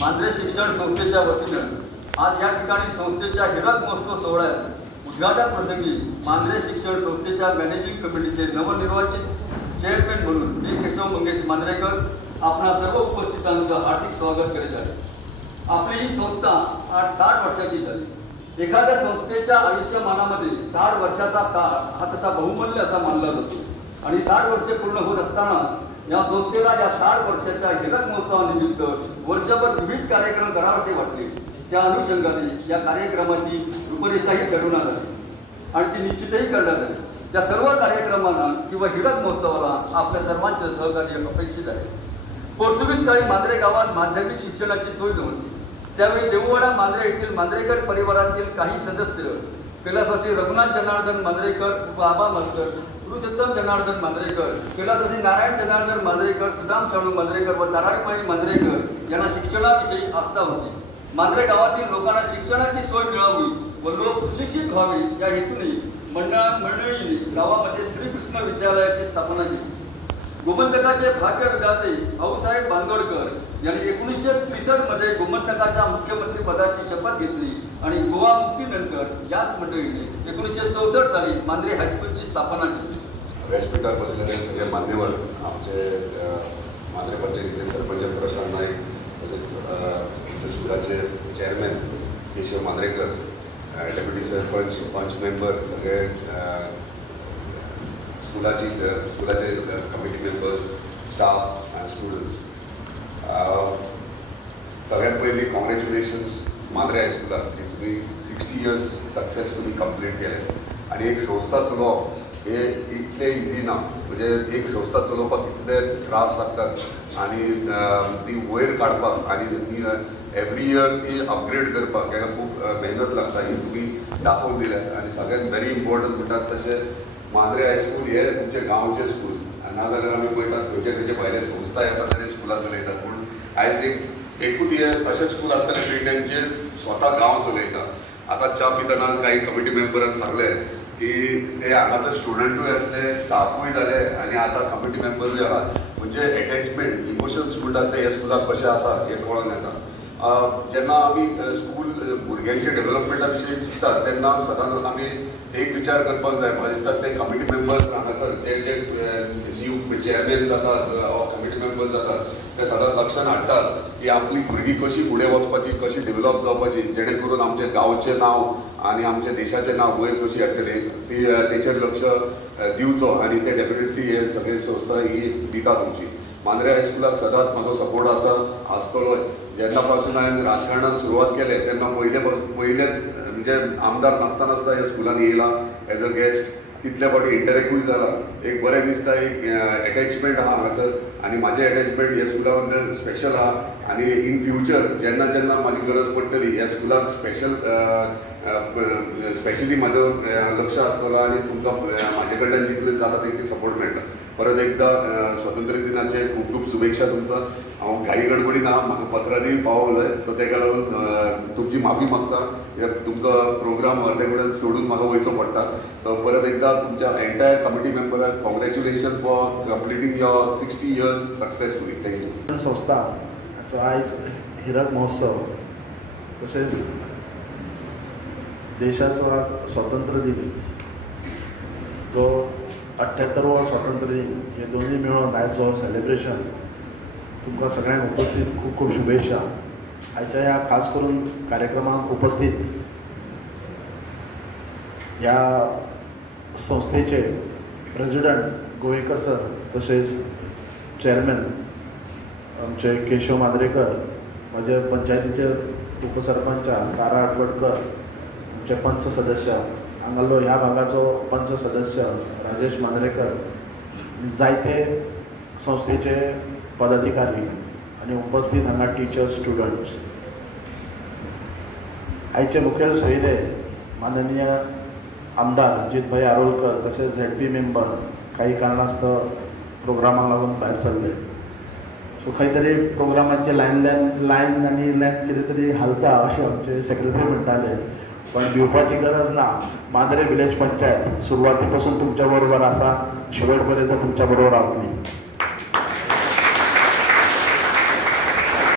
मांद्रे शिक्षण संस्थेच्या वतीनं आज या ठिकाणी संस्थेच्या हिरक महोत्सव सोहळ्यास उद्घाटन प्रसंगी मांद्रे शिक्षण संस्थेच्या मॅनेजिंग कमिटीचे नवनिर्वाचित चेअरमॅन म्हणून मी केशव मंगेश मांद्रेकर आपणा सर्व उपस्थितांचं हार्दिक स्वागत करीत आहे। आपली ही संस्था आज 60 वर्षाची झाली। एखाद्या संस्थेच्या आयुष्यमानामध्ये 60 वर्षाचा काळ हा तसा बहुमूल्य असा मानला जातो आणि 60 वर्षे पूर्ण होत असताना या संस्थेला या 60 वर्षाच्या हिरक महोत्सवानिमित्त वर्षभर विविध कार्यक्रम करावेसे वाटले। त्या अनुषंगाने या कार्यक्रमाची रूपरेषाही ठरवण्यात आली आणि ती निश्चितही करण्यात आली। त्या सर्व कार्यक्रमांना किंवा हिरक महोत्सवाला आपल्या सर्वांचे सहकार्य अपेक्षित आहे। पोर्तुगीज काळी मांद्रे गावात माध्यमिक शिक्षणाची सोय नव्हती। त्यावेळी देऊवाडा मांद्रे येथील मांद्रेकर परिवारातील काही सदस्य कैलासवासी रघुनाथ जनार्दन मांद्रेकर, बाबा मास्तर, पुरुषोत्तम जनार्दन मांद्रेकर, कैलासवासी नारायण जनार्दन मांद्रेकर, सुदाम साळू मांद्रेकर व ताराईबाई मांद्रेकर यांना शिक्षणाविषयी आस्था होती। मांद्रे गावातील लोकांना शिक्षणाची सोय मिळावी व लोक सुशिक्षित व्हावे या हेतूने मंडळीने गावामध्ये श्रीकृष्ण विद्यालयाची स्थापना केली। गोमंतकाचे भाग्य विधाते भाऊसाहेब बांदोडकर यांनी 1963 मध्ये गोमंतकाच्या मुख्यमंत्री पदाची शपथ घेतली आणि गोवा मुक्तीनंतर याच मंडळीने 1964 साली मांद्रे हायस्कूलची स्थापना केली। व्यासपीठावर बसलेले सगळे मान्यवर, आमचे मांद्रे पंचायतीचे सरपंच प्रशांत नाईक, तसेच स्कूलाचे chairman Keshav Mandrekar, deputy sarpanch, panch member, सगळे स्कूलाचे committee members, staff and students, सगळ्यात पहिले कॉंग्रॅच्युलेशन्स मांद्रे हायस्कूलाक की तुम्ही 60 इयर्स सक्सेसफुली कंप्लीट केले। आणि एक संस्था चलोवप हे इतले इजी ना, म्हणजे एक संस्था चलोवपाक इतले त्रास लागतात आणि ती वयर काडपाक आणि एवरी इयर ती अपग्रेड करपाक हाका खूब मेहनत लागता, ही तुम्ही दाखोवन दिल्यात। आणि सगळ्यात व्हेरी इम्पॉर्टंट म्हणटात तशें मांद्रे हायस्कूल हे तुमचे गांवचे स्कूल, नाजाल्यार आमी पळयतात खंयचे भायले संस्था येतात आनी स्कुलां चलयतात, पूण आयज एकूच हे अशें स्कूल आसतलें ट्रेंडेन जे स्वता गांव चलयता। आतां च्या पितना काही कमिटी मेंबरान सांगले की ते हांगासर स्टुडंटूय आसले, स्टाफूय जाले आणि आतां कमिटी मेंबरूय आसात, म्हणजे अटॅचमेंट इमोशन्स म्हणटात ते ह्या स्कुलाक कशें आसा हें कळोन येता। जेन्ना आमी स्कूल भुरग्यांच्या डेव्हलपमेंटा विशीं चिंततात तेन्ना सदांच आमी एक विचार करपाक जाय। म्हाका दिसता ते कमिटी मेंबर्स हांगासर जे न्यू चेअरमॅन जातात वा कमिटी मेंबर्स जातात ते सदांच लक्षांत हाडटात की आपली भुरगीं कशी फुडें वचपाची, कशी डेव्हलप जावपाची, जेणे करून आमचे गांवचें नांव आणि आमच्या देशाचें नांव वयर कशी हाडटली तेचेर लक्ष दिवचो आणि ते डेफिनेटली हे सगळे संस्था ही दिता तुमची। मांद्रे हायस्कूलाक सदांच म्हाजो सपोर्ट आसतलो। जेन्ना पासून हांवें राजकारणाक सुरवात केले तेन्ना पयले म्हणजे आमदार नासता ह्या स्कुलान येयला एज अ गेस्ट। तितल्या फावटी इंटरॅक्टूय जाला. एक बरें दिसता, एक अटॅचमेंट आहा हांगासर आनी म्हाजें अटॅचमेंट ह्या स्कुला बद्दल स्पेशल आहा आनी इन फ्युचर जेन्ना जेन्ना म्हाजी गरज पडटली ह्या स्कुलाक स्पेशली म्हाजो लक्ष आसतलो आनी तुमकां म्हाजे कडल्यान जितलें जाता तितलें सपोर्ट मेळटा. परत एकदा स्वातंत्र्य दिनाचे खूब खूब शुभेच्छा तुमकां. हांव घाई गडबडीन आहा, म्हाका पत्रांनी पावोंक जाय, सो तेका लागून तुमची माफी मागता. तुमचो प्रोग्राम अर्दे कडेन सोडून म्हाका वयचो पडटा. सो परत एकदा तुमच्या एंटायर कमिटी मेंबराक congratulation for completing your 60 years successfully. Thank you. संस्था हाचो आयज हिरक महोत्सव तशेंच देशाचो आज स्वातंत्र्य दिन जो 78वो स्वातंत्र्य दिन हे दोन्ही मेळून आयचो सेलिब्रेशन तुमकां सगळ्यांक उपस्थित खूब खूब शुभेच्छा. आयच्या ह्या खास करून कार्यक्रमाक उपस्थित ह्या संस्थेचे प्रेसिडेंट गोवेकर सर तसेच चेअरमॅन आमचे केशव मांद्रेकर, माझे पंचायतीचे उपसरपंच तारा आटवडकर, आमचे पंच सदस्य हांगालो ह्या भागाचो पंच सदस्य राजेश मांद्रेकर, जायते संस्थेचे पदाधिकारी आणि उपस्थित हांगा टिचर्स स्टुडंट्स. आयचे मुखेल सोयरे माननीय आमदार रणजितभाई आरोलकर तसेच ZP मेंबर काही कारणास्तव प्रोग्रामाक लागून भायर सरले. सो खंय तरी प्रोग्रामाचे लायन आनी लेंथ कितें तरी हालता अशें आमचे सेक्रेटरी म्हणटाले, पण भिवपाची गरज ना. मांद्रे विलेज पंचायत सुरवाती पासून तुमच्या बरोबर आसा, शेवट पर्यंत तुमच्या बरोबर रावतली.